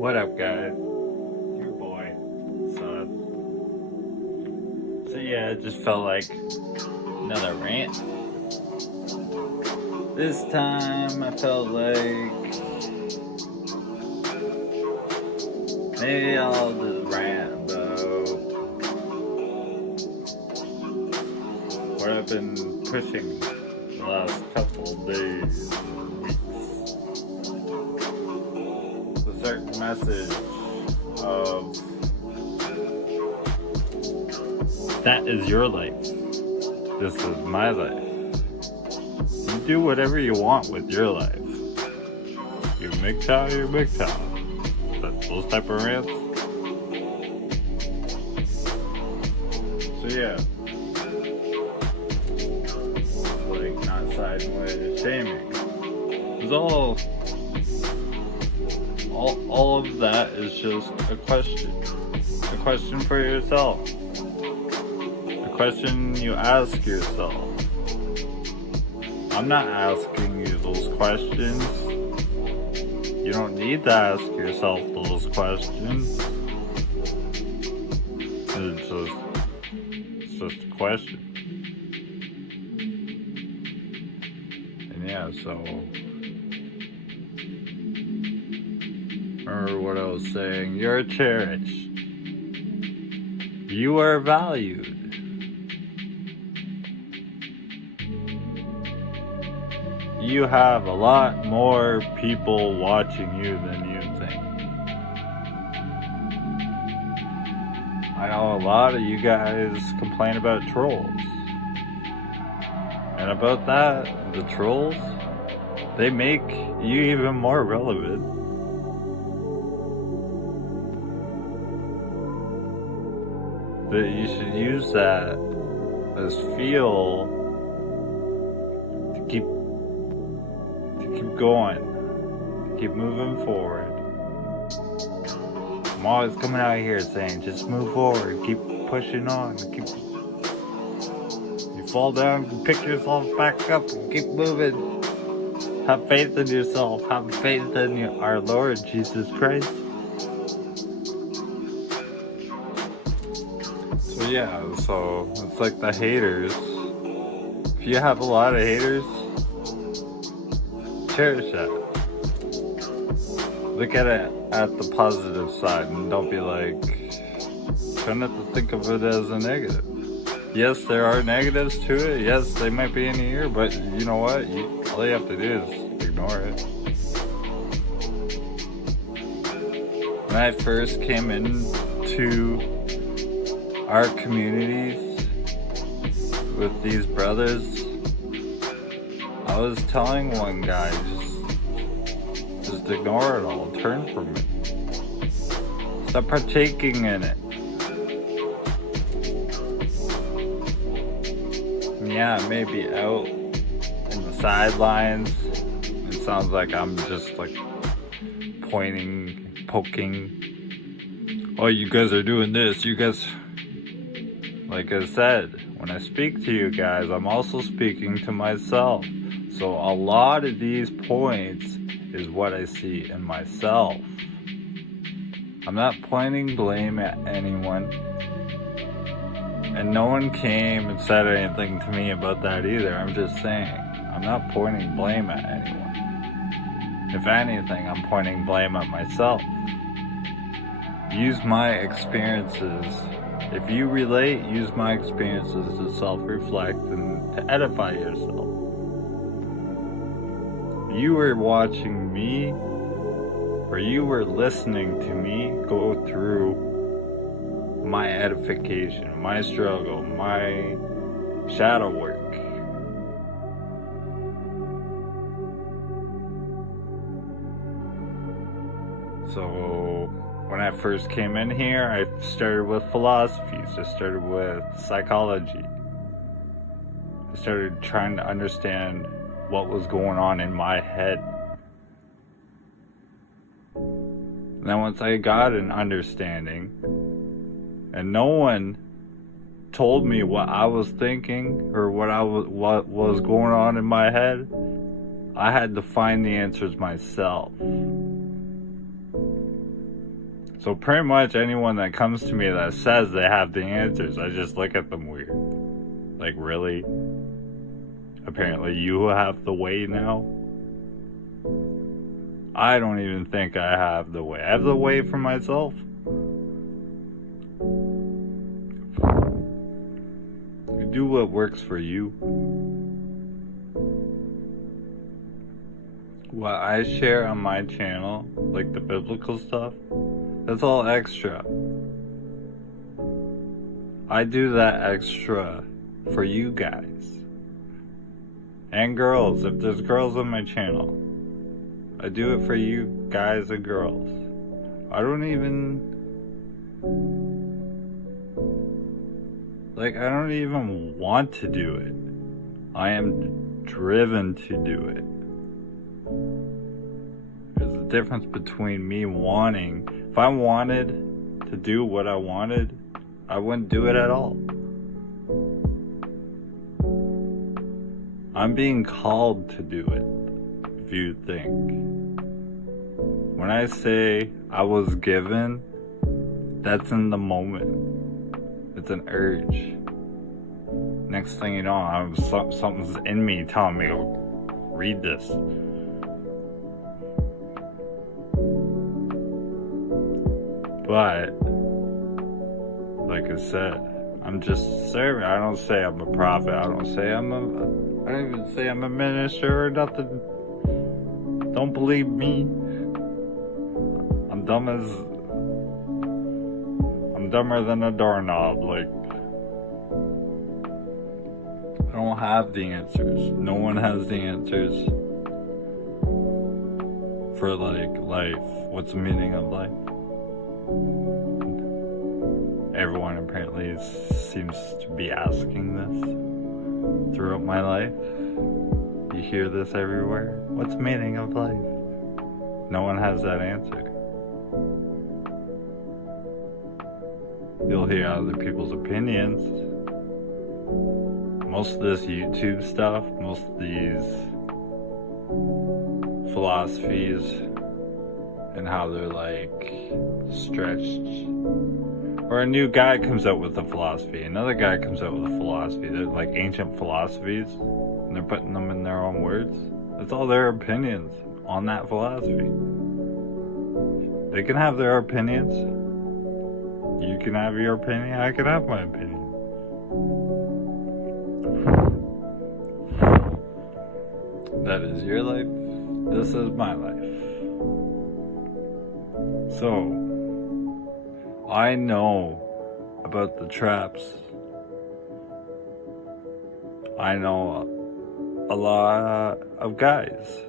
What up, guys? Your boy, Seth. So yeah, it just felt like another rant. This time I felt like maybe I'll just rant about what I've been pushing the last couple days or weeks. The certain message of that is your life. This is my life. You do whatever you want with your life. You're MGTOW, you're MGTOW. Those type of rants. So yeah. Like not siding with shaming. It's all of that is just a question. A question for yourself. A question you ask yourself. I'm not asking you those questions. You don't need to ask yourself those questions. It's just a question. And yeah, so remember what I was saying. You're cherished. You are valued. You have a lot more people watching you than you think. I know a lot of you guys complain about trolls. And about that, the trolls, they make you even more relevant. That you should use that as fuel to keep going, keep moving forward. I'm always coming out here saying, just move forward, keep pushing on, you fall down, pick yourself back up, and keep moving. Have faith in yourself, have faith in our Lord Jesus Christ. So yeah, so it's like the haters. If you have a lot of haters, cherish that. Look at it at the positive side and don't be like, try not to think of it as a negative. Yes, there are negatives to it. Yes, they might be in the ear, but you know what? All you have to do is ignore it. When I first came into our communities with these brothers, I was telling one guy, just ignore it all, turn from it. Stop partaking in it. Yeah, maybe out in the sidelines. It sounds like I'm just like pointing, poking. Oh, you guys are doing this. You guys, like I said, when I speak to you guys, I'm also speaking to myself. So a lot of these points is what I see in myself. I'm not pointing blame at anyone. And no one came and said anything to me about that either. I'm just saying, I'm not pointing blame at anyone. If anything, I'm pointing blame at myself. Use my experiences. If you relate, use my experiences to self-reflect and to edify yourself. You were watching me, or you were listening to me go through my edification, my struggle, my shadow work. So when I first came in here, I started with philosophies, I started with psychology. I started trying to understand what was going on in my head. And then once I got an understanding, and no one told me what I was thinking or what was going on in my head, I had to find the answers myself. So pretty much anyone that comes to me that says they have the answers, I just look at them weird. Like, really? Apparently you have the way now? I don't even think I have the way. I have the way for myself. You do what works for you. What I share on my channel, like the biblical stuff, that's all extra. I do that extra for you guys. And girls, if there's girls on my channel, I do it for you guys and girls. I don't even want to do it. I am driven to do it. There's a difference between me wanting. If I wanted to do what I wanted, I wouldn't do it at all. I'm being called to do it, if you think. When I say I was given, that's in the moment. It's an urge. Next thing you know, something's in me telling me, oh, read this. But, like I said, I'm just serving. I don't say I'm a prophet. I don't even say I'm a minister or nothing. Don't believe me. I'm dumber than a doorknob. Like, I don't have the answers. No one has the answers for, like, life. What's the meaning of life? Everyone apparently seems to be asking this throughout my life. You hear this everywhere. What's the meaning of life? No one has that answer. You'll hear other people's opinions. Most of this YouTube stuff, most of these philosophies and how they're like stretched. Or a new guy comes out with a philosophy, another guy comes out with a philosophy. They're like ancient philosophies, and they're putting them in their own words. That's all their opinions on that philosophy. They can have their opinions. You can have your opinion, I can have my opinion. That is your life, this is my life. So, I know about the traps. I know a lot of guys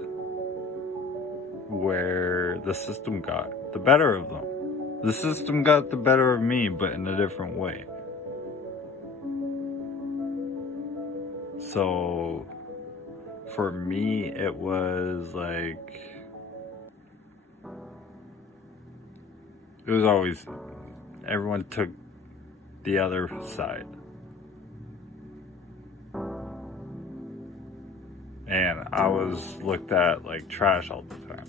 where the system got the better of them. The system got the better of me, but in a different way. So, for me, it was like, it was always, everyone took the other side. And I was looked at like trash all the time.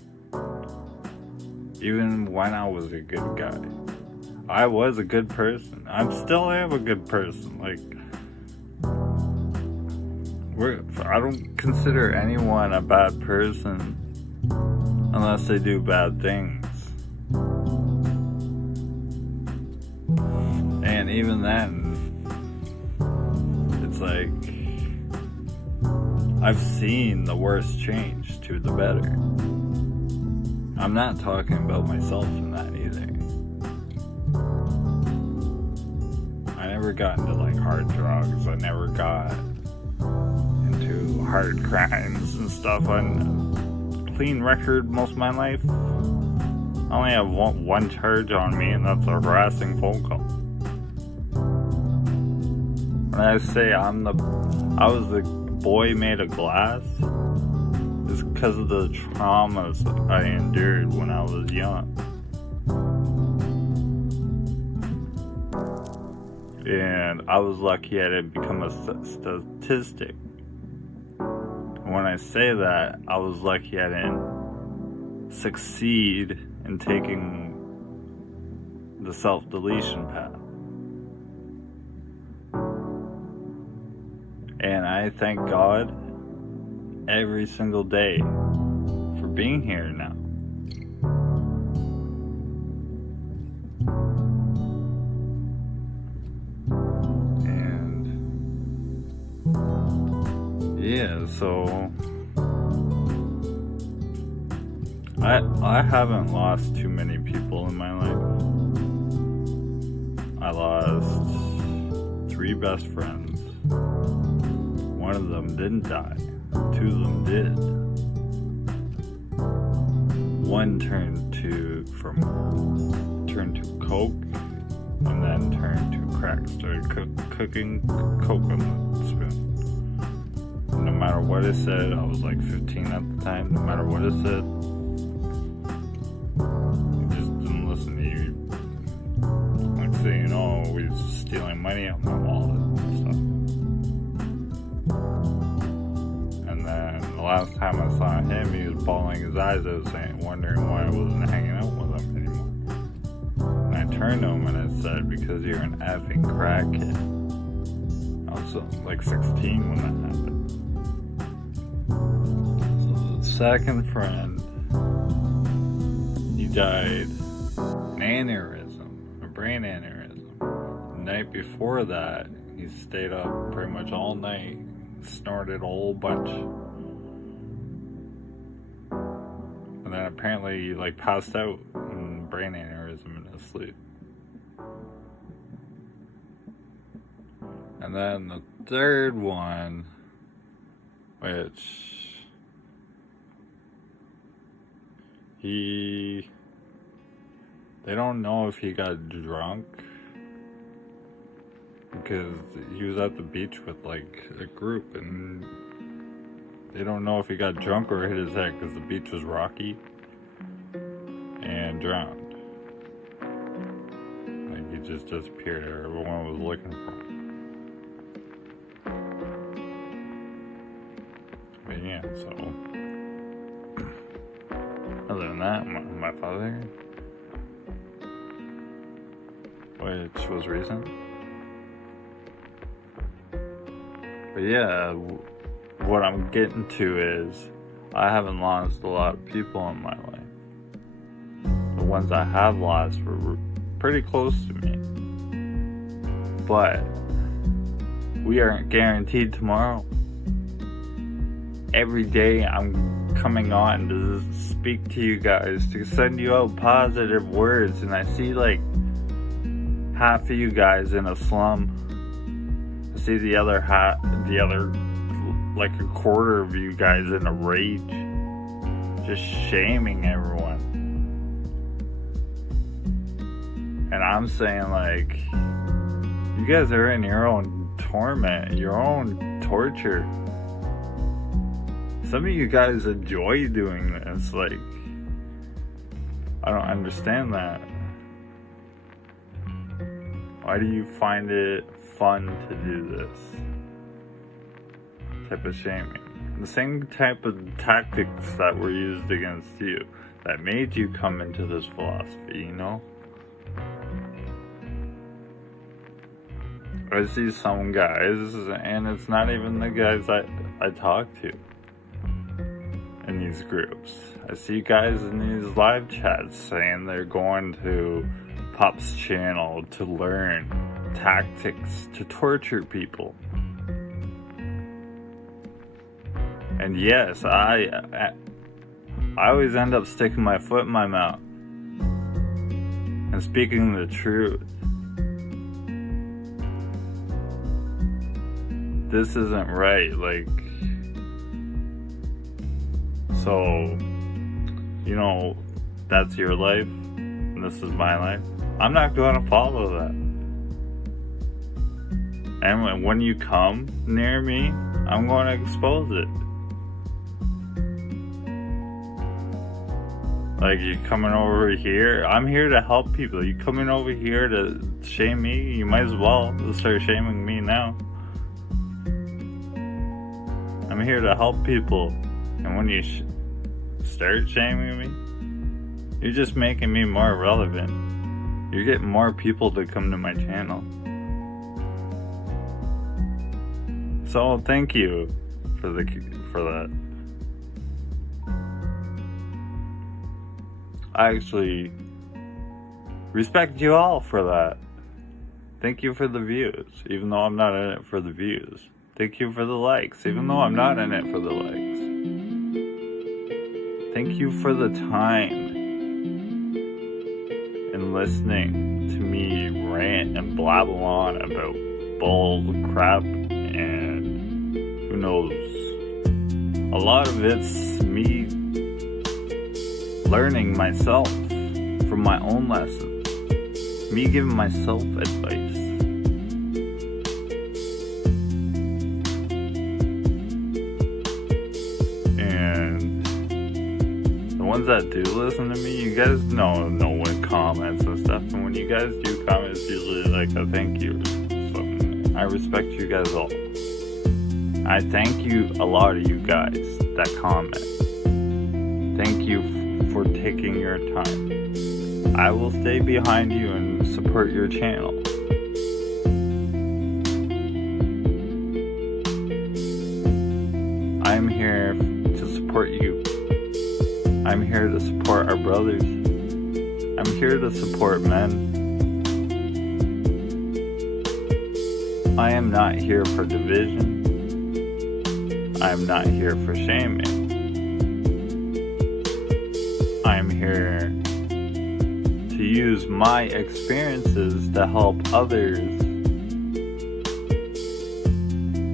Even when I was a good guy. I was a good person. I still am a good person. Like, I don't consider anyone a bad person unless they do bad things. And even then, it's like, I've seen the worst change to the better. I'm not talking about myself in that either. I never got into like hard drugs. I never got into hard crimes and stuff. I'm clean record most of my life. I only have one charge on me, and that's a harassing phone call. When I say I was the boy made of glass, it's because of the traumas I endured when I was young. And I was lucky I didn't become a statistic. When I say that, I was lucky I didn't succeed in taking the self-deletion path. And I thank God every single day for being here now. And yeah, so I haven't lost too many people in my life. I lost 3 best friends. One of them didn't die. 2 of them did. One turned to coke, and then turned to crack. Started cooking coke on the spoon. No matter what it said, I was like 15 at the time. No matter what it said, I just didn't listen to you. Like saying, "Oh, we're stealing money out my wallet and stuff." The last time I saw him, he was bawling his eyes out, wondering why I wasn't hanging out with him anymore. And I turned to him and I said, "Because you're an effing crackhead." I was like 16 when that happened. So the second friend, he died an aneurysm, a brain aneurysm. The night before that, he stayed up pretty much all night, snorted a whole bunch. And then apparently he passed out in brain aneurysm in his sleep. And then the third one, which they don't know if he got drunk, because he was at the beach with a group, and they don't know if he got drunk or hit his head, because the beach was rocky and drowned. He just disappeared. Everyone was looking for him. But yeah, so other than that, my father, which was recent. But yeah, what I'm getting to is I haven't lost a lot of people in my life. The ones I have lost were pretty close to me. But we aren't guaranteed tomorrow. Every day I'm coming on to speak to you guys, to send you out positive words, and I see half of you guys in a slum. I see the other a quarter of you guys in a rage, just shaming everyone. And I'm saying you guys are in your own torment, your own torture. Some of you guys enjoy doing this. I don't understand that. Why do you find it fun to do this type of shaming? The same type of tactics that were used against you, that made you come into this philosophy, you know? I see some guys, and it's not even the guys I talk to in these groups. I see guys in these live chats saying they're going to Pop's channel to learn tactics to torture people. And yes, I always end up sticking my foot in my mouth and speaking the truth. This isn't right, so, that's your life, and this is my life. I'm not going to follow that. And when you come near me, I'm going to expose it. You coming over here, I'm here to help people. You coming over here to shame me, you might as well start shaming me now. I'm here to help people. And when you start shaming me, you're just making me more relevant. You're getting more people to come to my channel. So thank you for that. I actually respect you all for that. Thank you for the views, even though I'm not in it for the views. Thank you for the likes, even though I'm not in it for the likes. Thank you for the time and listening to me rant and blabble on about bull crap and who knows. A lot of it's me learning myself from my own lessons. Me giving myself advice. And the ones that do listen to me, you guys know when comments and stuff. And when you guys do comments, usually like a thank you or something. I respect you guys all. I thank you, a lot of you guys that comment. Thank you for taking your time. I will stay behind you and support your channel. I'm here to support you. I'm here to support our brothers. I'm here to support men. I am not here for division. I am not here for shaming. I am here to use my experiences to help others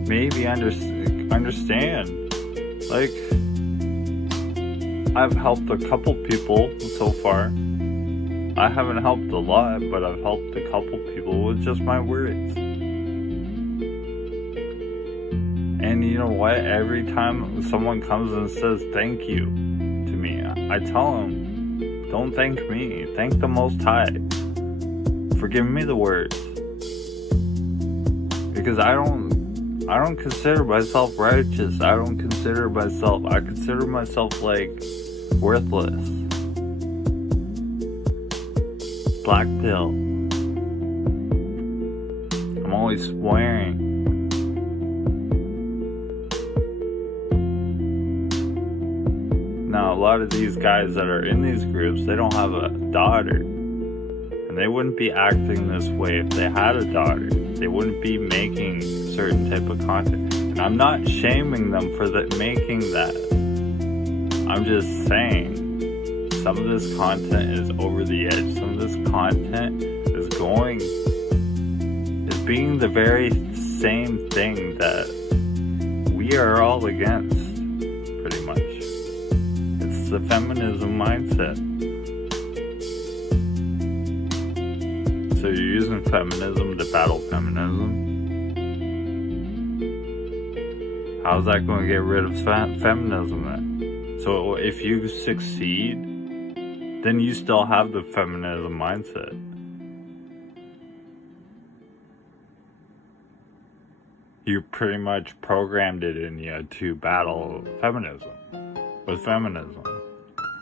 maybe understand. Like, I've helped a couple people so far. I haven't helped a lot, but I've helped a couple people with just my words. And you know what? Every time someone comes and says thank you to me, I tell them, don't thank me, thank the Most High for giving me the words. Because I don't consider myself righteous. I consider myself like worthless. Black pill. I'm always swearing. Now, a lot of these guys that are in these groups, they don't have a daughter. And they wouldn't be acting this way if they had a daughter. They wouldn't be making certain type of content. And I'm not shaming them for making that. I'm just saying, some of this content is over the edge. Some of this content is being the very same thing that we are all against, pretty much. It's the feminism mindset. So you're using feminism to battle feminism? How's that going to get rid of feminism then? So if you succeed, then you still have the feminism mindset. You pretty much programmed it in you to battle feminism with feminism.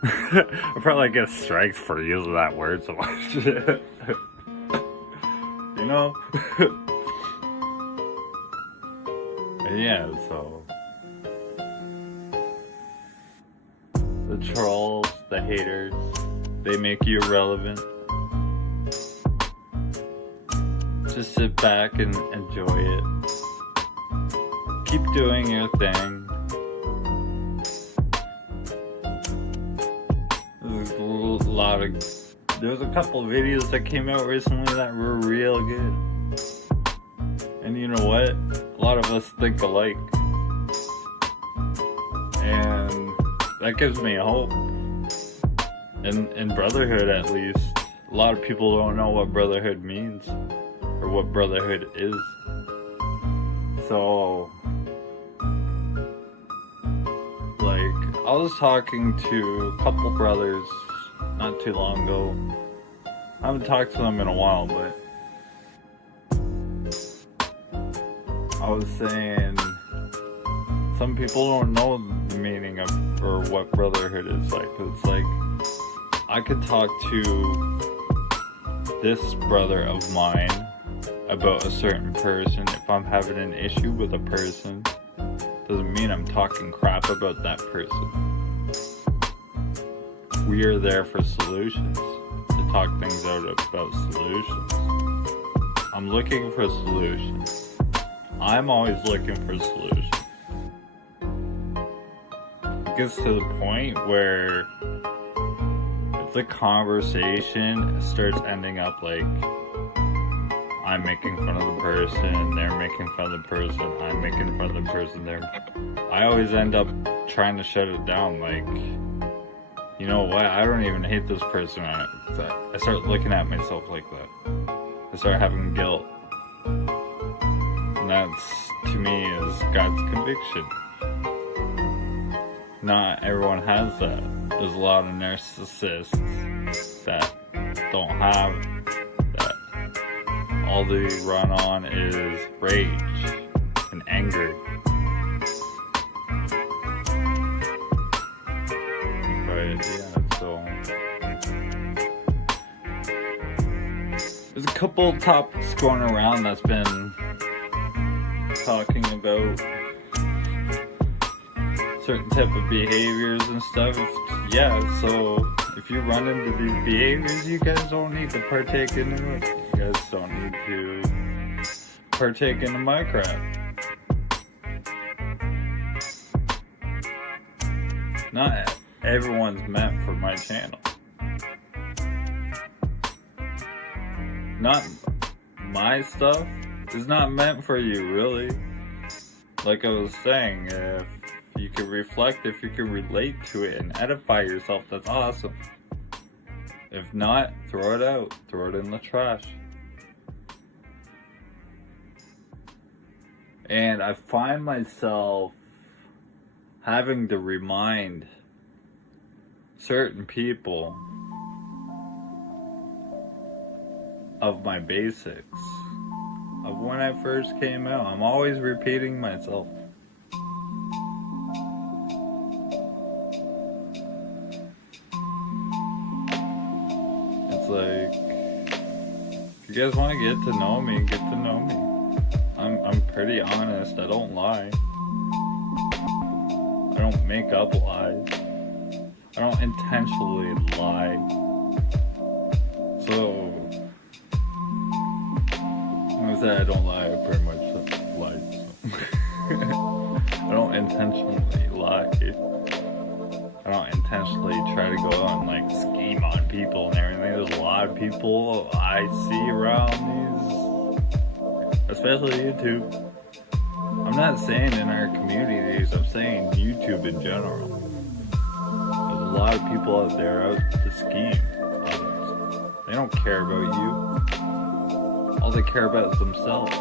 I'll probably get strikes for using that word so much. You know? Yeah, so the trolls, the haters, they make you irrelevant. Just sit back and enjoy it. Keep doing your thing. There's a couple of videos that came out recently that were real good. And you know what? A lot of us think alike. And that gives me hope. In brotherhood, at least. A lot of people don't know what brotherhood means. Or what brotherhood is. So, like, I was talking to a couple brothers not too long ago. I haven't talked to them in a while, but I was saying some people don't know the meaning of or what brotherhood is like. But it's like I could talk to this brother of mine about a certain person, if I'm having an issue with a person, doesn't mean I'm talking crap about that person. We are there for solutions, to talk things out about solutions. I'm looking for solutions. I'm always looking for solutions. It gets to the point where if the conversation starts ending up like I'm making fun of the person, they're making fun of the person, I'm making fun of the person, I always end up trying to shut it down. Like, you know what? I don't even hate this person. I start looking at myself like that. I start having guilt. And that's, to me, is God's conviction. Not everyone has that. There's a lot of narcissists that don't have that. All they run on is rage and anger. But yeah, so there's a couple topics going around that's been talking about certain type of behaviors and stuff. Yeah, so if you run into these behaviors, you guys don't need to partake in it. You guys don't need to partake in my crap. Not everyone's meant for my channel. Not my stuff is not meant for you, really. Like I was saying, if you can reflect, if you can relate to it and edify yourself, that's awesome. If not, throw it out. Throw it in the trash. And I find myself having to remind certain people of my basics. Of when I first came out. I'm always repeating myself. It's like, if you guys want to get to know me, get to know me. I'm pretty honest. I don't lie. I don't make up lies. I don't intentionally lie. So, when I say I don't lie, I pretty much lie. So. I don't intentionally lie. I don't intentionally try to go out and like scheme on people and everything. There's a lot of people I see around these, especially YouTube. I'm not saying in our communities, I'm saying YouTube in general. There's a lot of people out there out to scheme others. They don't care about you. All they care about is themselves.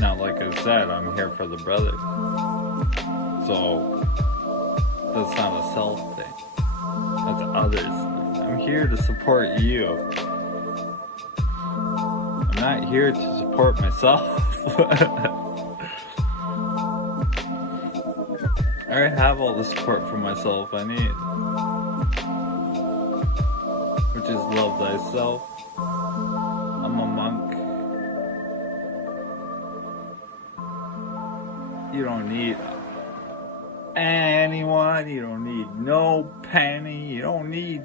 Now, like I said, I'm here for the brothers. So, that's not a self thing. That's others thing. I'm here to support you. I'm not here to support myself. I already have all the support for myself I need. Which is love thyself. I'm a monk. You don't need anyone. You don't need no penny. You don't need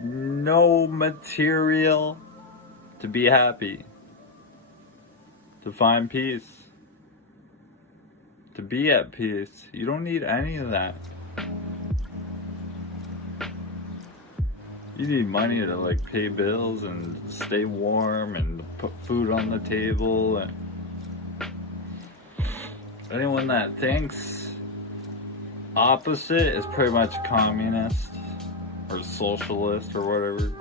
no material to be happy. To find peace. To be at peace. You don't need any of that. You need money to like pay bills and stay warm and put food on the table. And anyone that thinks opposite is pretty much communist or socialist or whatever.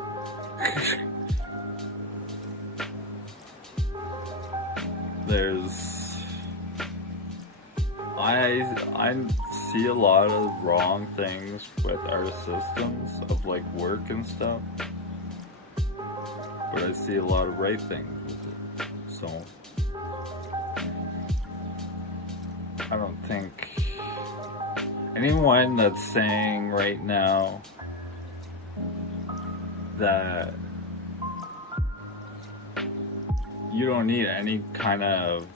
I see a lot of wrong things with our systems of like work and stuff, but I see a lot of right things with it. So I don't think anyone that's saying right now that you don't need any kind of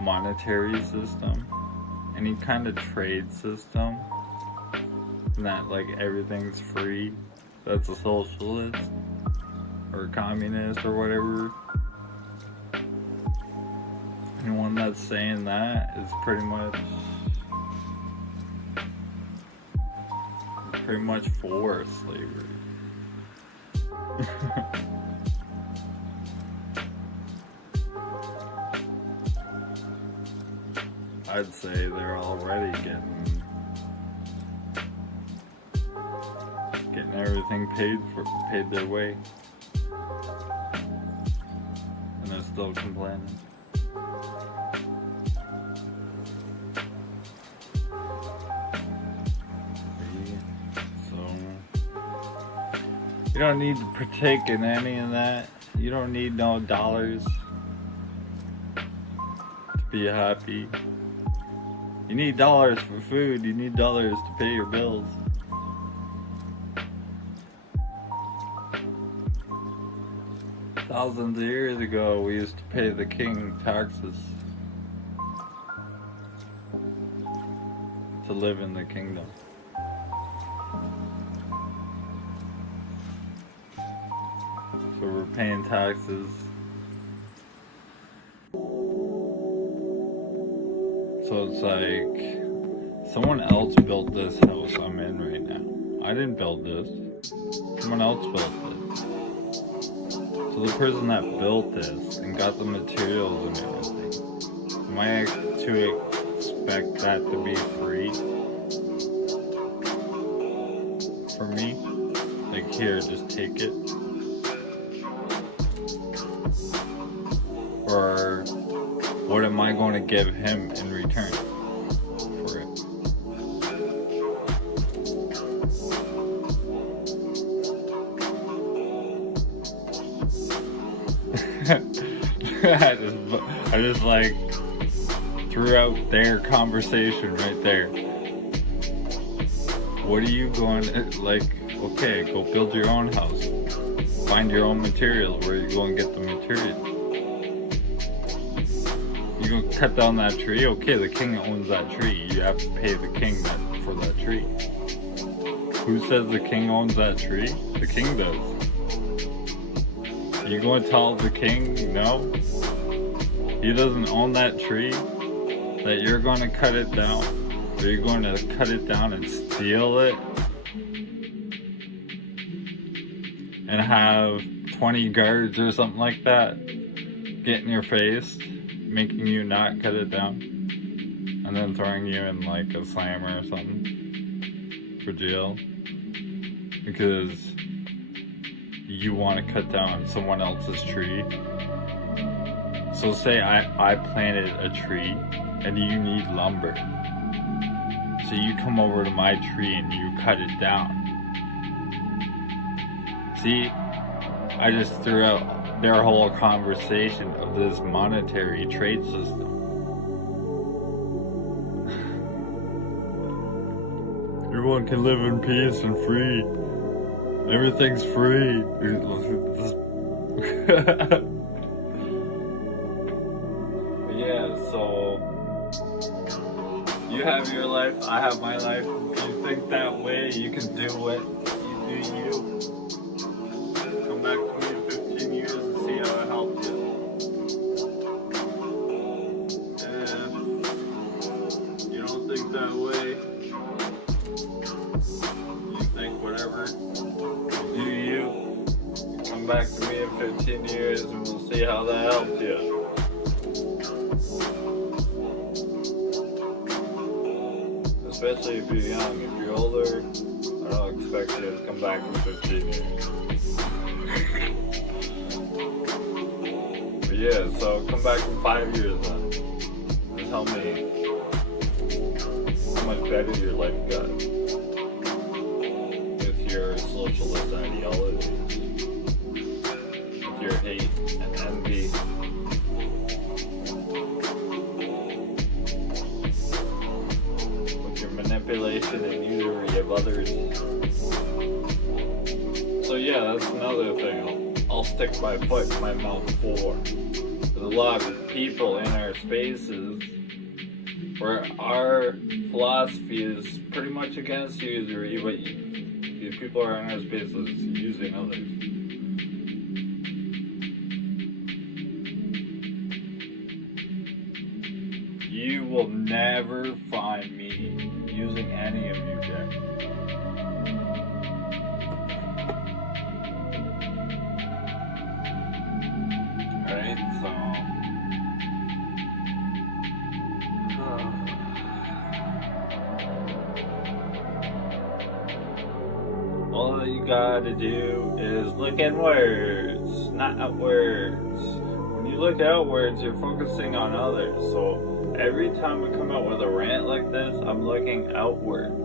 monetary system, any kind of trade system, and that like everything's free. That's a socialist or a communist or whatever. Anyone that's saying that is pretty much for slavery. I'd say they're already getting everything paid their way, and they're still complaining. You don't need to partake in any of that. You don't need no dollars to be happy. You need dollars for food. You need dollars to pay your bills. Thousands of years ago, we used to pay the king taxes to live in the kingdom. So we're paying taxes. So it's like someone else built this house I'm in right now. I didn't build this. Someone else built this. So the person that built this and got the materials and everything, am I to expect that to be free for me? Like, here, just take it. Or what am I going to give him in return for it? I just like threw out their conversation right there. What are you going to, like, okay, go build your own house. Find your own materials. Where are you going to get the materials? You gonna cut down that tree? Okay, the king owns that tree. You have to pay the king for that tree. Who says the king owns that tree? The king does. You gonna tell the king no? He doesn't own that tree? That you're gonna cut it down? Or you're going to cut it down and steal it? And have 20 guards or something like that get in your face, making you not cut it down, and then throwing you in like a slammer or something for jail because you want to cut down someone else's tree. So say I planted a tree and you need lumber, so you come over to my tree and you cut it down. See, I just threw out their whole conversation of this monetary trade system. Everyone can live in peace and free. Everything's free. Yeah, so you have your life, I have my life. If you think that way, you can do it. You do you. Come back to me in 15 years and see how it helped you. If you don't think that way, you think whatever, do you. Come back to me in 15 years and we'll see how that helped you. Especially if you're young. If you're older, I don't expect you to come back in 15 years. But yeah, so come back in 5 years then. And tell me how much better your life got with your socialist ideology, with your hate and envy. Manipulation and usury of others. So yeah, that's another thing. I'll stick my foot in my mouth for. There's a lot of people in our spaces where our philosophy is pretty much against usury, but these people are in our spaces using others. You will never find me using any of you guys. Alright, so all that you gotta do is look inwards, not outwards. When you look outwards, you're focusing on others. So every time I come out with a rant like this, I'm looking outwards.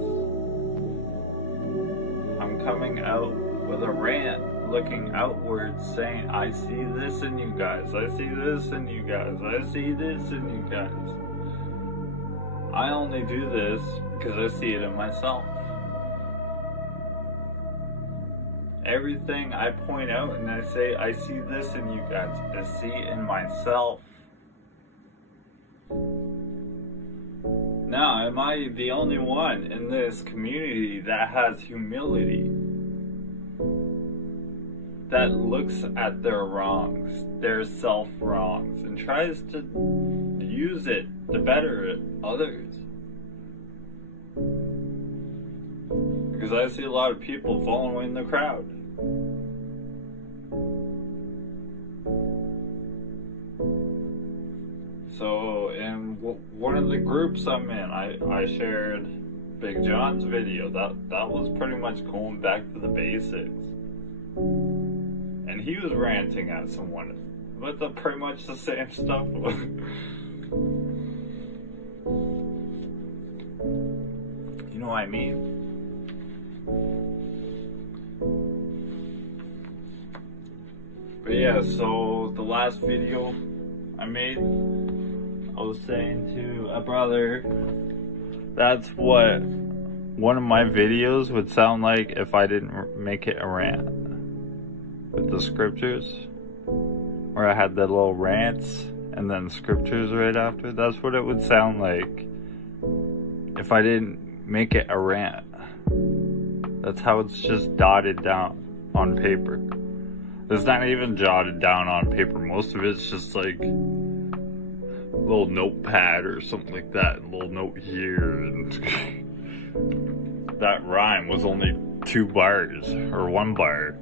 I'm coming out with a rant, looking outwards, saying, I see this in you guys, I see this in you guys, I see this in you guys. I only do this because I see it in myself. Everything I point out and I say, I see this in you guys, I see it in myself. Now, am I the only one in this community that has humility? That looks at their wrongs, their self-wrongs, and tries to use it to better others? Because I see a lot of people following the crowd. So in one of the groups I'm in, I shared Big John's video. That was pretty much going back to the basics. And he was ranting at someone, but pretty much the same stuff. You know what I mean? But yeah, so the last video I made, I was saying to a brother, that's what one of my videos would sound like if I didn't make it a rant. With the scriptures, where I had the little rants and then scriptures right after. That's what it would sound like if I didn't make it a rant. That's how it's just dotted down on paper. It's not even jotted down on paper. Most of it's just like a little notepad or something like that, a little note here. And that rhyme was only 2 bars or 1 bar.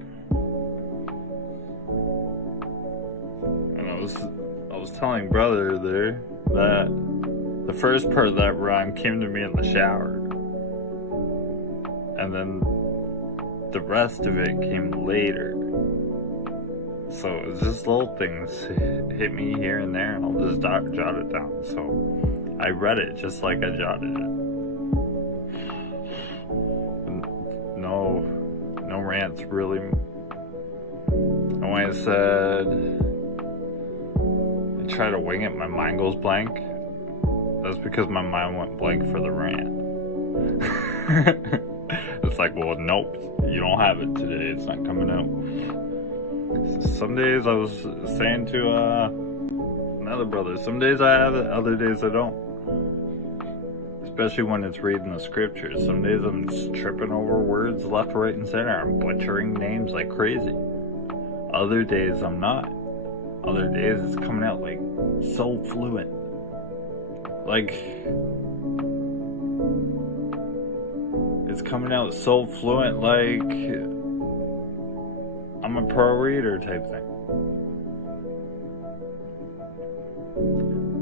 I was telling brother there that the first part of that rhyme came to me in the shower, and then the rest of it came later. So it's just little things hit me here and there, and I'll just jot it down. So I read it just like I jotted it. No rants really. And when I said I try to wing it, my mind goes blank. That's because my mind went blank for the rant. It's like, well, nope, you don't have it today. It's not coming out. Some days I was saying to another brother, some days I have it, other days I don't. Especially when it's reading the scriptures. Some days I'm just tripping over words left, right, and center. I'm butchering names like crazy. Other days I'm not. Other days it's coming out like so fluent. Like it's coming out so fluent, like I'm a pro reader type thing.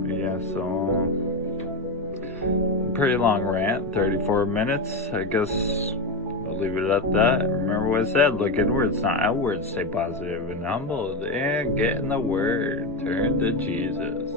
But yeah, so pretty long rant, 34 minutes. I guess I'll leave it at that. Remember what I said, look inwards, not outwards. Stay positive and humble, and get in the word. Turn to Jesus.